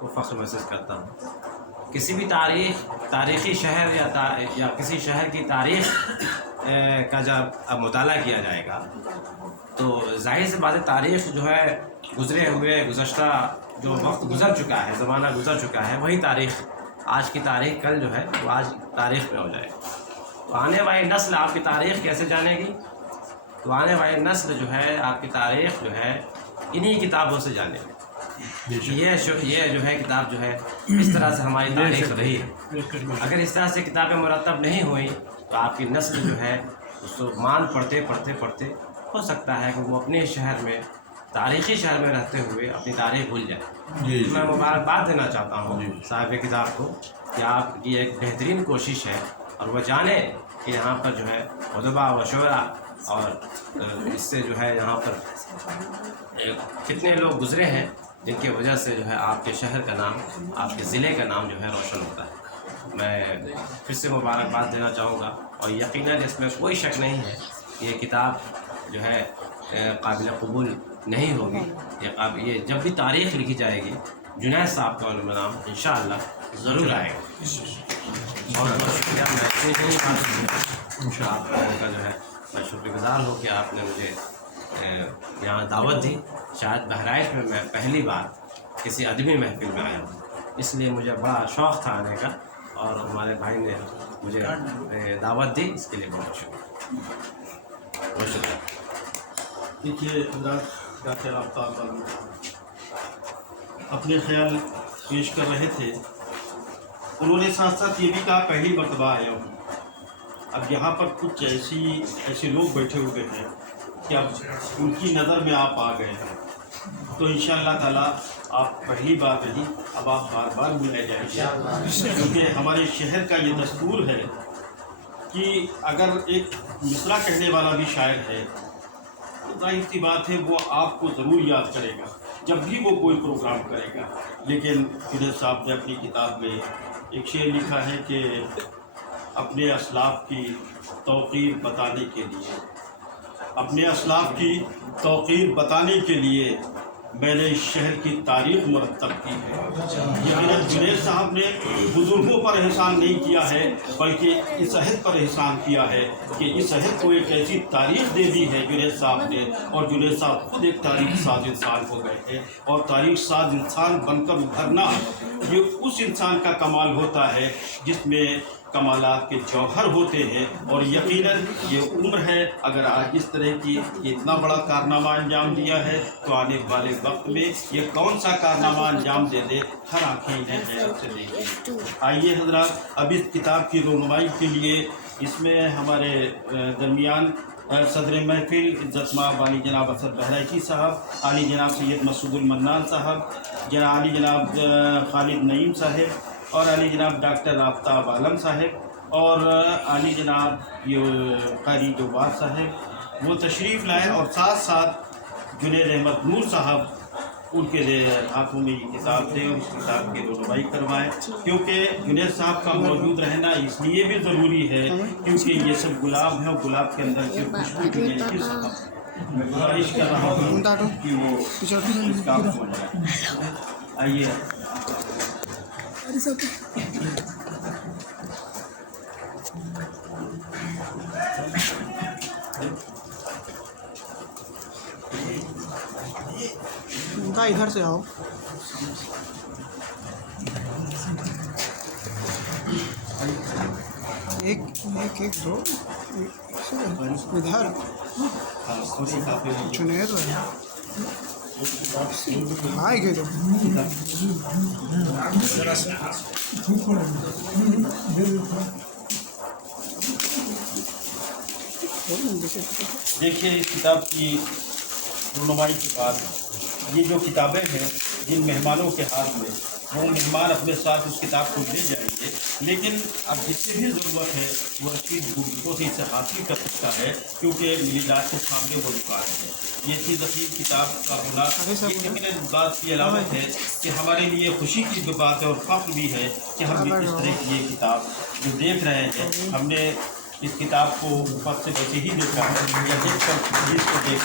کو فخر محسوس کرتا ہوں. کسی بھی تاریخی شہر یا کسی شہر کی تاریخ کا جب مطالعہ کیا جائے گا تو ظاہر سی بات ہے تاریخ جو ہے گزرے ہوئے گزشتہ جو وقت گزر چکا ہے، زمانہ گزر چکا ہے، وہی تاریخ آج کی تاریخ کل جو ہے وہ آج تاریخ میں ہو جائے. تو آنے والی نسل آپ کی تاریخ کیسے جانے گی؟ تو آنے والی نسل جو ہے آپ کی تاریخ جو ہے انہی کتابوں سے جانے گی. یہ جو ہے کتاب جو ہے اس طرح سے ہماری تاریخ رہی ہے. اگر اس طرح سے کتابیں مرتب نہیں ہوئیں تو آپ کی نسل جو ہے اس کو مان پڑھتے ہو سکتا ہے کہ وہ اپنے شہر میں، تاریخی شہر میں رہتے ہوئے اپنی تاریخ بھول جائے. میں مبارکباد دینا چاہتا ہوں صاحب کتاب کو کہ آپ کی ایک بہترین کوشش ہے اور وہ جانے کہ یہاں پر جو ہے ادبا و شعراء اور اس سے جو ہے یہاں پر کتنے لوگ گزرے ہیں جن کی وجہ سے جو ہے آپ کے شہر کا نام، آپ کے ضلع کا نام جو ہے روشن ہوتا ہے. میں پھر سے مبارکباد دینا چاہوں گا اور یقیناً اس میں کوئی شک نہیں ہے کہ یہ کتاب جو ہے قابل قبول نہیں ہوگی. یہ جب بھی تاریخ لکھی جائے گی جنید صاحب کا نام انشاءاللہ ضرور آئے گا. بہت بہت شکریہ. میں آپ لوگوں کا جو ہے میں شکر گزار ہوں کہ آپ نے مجھے یہاں دعوت دی. شاید بہرائچ میں میں پہلی بار کسی ادبی محفل میں آیا ہوں، اس لیے مجھے بڑا شوق تھا آنے کا اور ہمارے بھائی نے مجھے دعوت دی، اس کے لیے بہت شکریہ. بہت شکریہ. دیکھیے ڈاکٹر آفتاب اپنے خیال پیش کر رہے تھے. انہوں نے ساتھ ساتھ یہ بھی کہا پہلی مرتبہ آیا ہوں. اب یہاں پر کچھ ایسے لوگ بیٹھے ہوئے ہیں کہ اب ان کی نظر میں آپ آ گئے ہیں تو انشاءاللہ تعالیٰ آپ پہلی بار نہیں، اب آپ بار بار ملے جائیں گے. کیونکہ ہمارے شہر کا یہ دستور ہے کہ اگر ایک مصرع کہنے والا بھی شاعر ہے تو ظاہر سی بات ہے وہ آپ کو ضرور یاد کرے گا جب بھی وہ کوئی پروگرام کرے گا. لیکن جنید صاحب نے اپنی کتاب میں ایک شعر لکھا ہے کہ اپنے اسلاف کی توقیر بتانے کے لیے، اپنے اسلاف کی توقیر بتانے کے لیے میں نے اس شہر کی تاریخ مرتب کی ہے. یقیناً جنید صاحب نے بزرگوں پر احسان نہیں کیا ہے بلکہ اس عہد پر احسان کیا ہے کہ اس عہد کو ایک ایسی تاریخ دے دی ہے جنید صاحب نے. اور جنید صاحب خود ایک تاریخ ساز انسان ہو گئے ہیں اور تاریخ ساز انسان بن کر ابھرنا یہ اس انسان کا کمال ہوتا ہے جس میں کمالات کے جوہر ہوتے ہیں. اور یقیناً یہ عمر ہے، اگر آج اس طرح کی اتنا بڑا کارنامہ انجام دیا ہے تو آنے والے وقت میں یہ کون سا کارنامہ انجام دے دے، ہر آنکھیں انہیں حیرت سے دیکھیں. آئیے حضرات اب اس کتاب کی رونمائی کے لیے اس میں ہمارے درمیان صدر محفل عزت مآب عالی جناب اسد بہرائچی صاحب، عالی جناب سید مسعود المنان صاحب، عالی جناب خالد نعیم صاحب اور علی جناب ڈاکٹر آفتاب عالم صاحب اور علی جناب قاری جوبار صاحب وہ تشریف لائے اور ساتھ ساتھ جنید احمد نور صاحب ان کے ہاتھوں میں یہ کتاب دے اور اس کتاب کی رونمائی کروائیں. کیونکہ جنید صاحب کا موجود رہنا اس لیے بھی ضروری ہے کیونکہ یہ سب گلاب ہیں اور گلاب کے اندر کی خوشبو جنید کی صاحب میں گزارش کر رہا ہوں کہ وہ اس کام کو جائے. آئیے ادھر سے آؤ. ایک دو ادھر جنید آئے گئے تو دیکھیے اس کتاب کی رونمائی کے بعد یہ جو کتابیں ہیں جن مہمانوں کے ہاتھ میں وہ مہمان اپنے ساتھ اس کتاب کو لے جائیں گے. لیکن اب جس سے بھی ضرورت ہے وہ چیز بہت ہی سے حاصل کر سکتا ہے کیونکہ میلاد کے سامنے وہ دکان ہے. یہ چیز اپنی کتاب کا ہونا یہ اس بات کی علامت ہے کہ ہمارے لیے خوشی کی جو بات ہے اور فخر بھی ہے کہ ہم بھی اس طرح کی یہ کتاب جو دیکھ رہے ہیں ہم نے اس کتاب کو اوپر سے ویسے ہی دیکھا ہے یا دیکھ کر جس کو دیکھ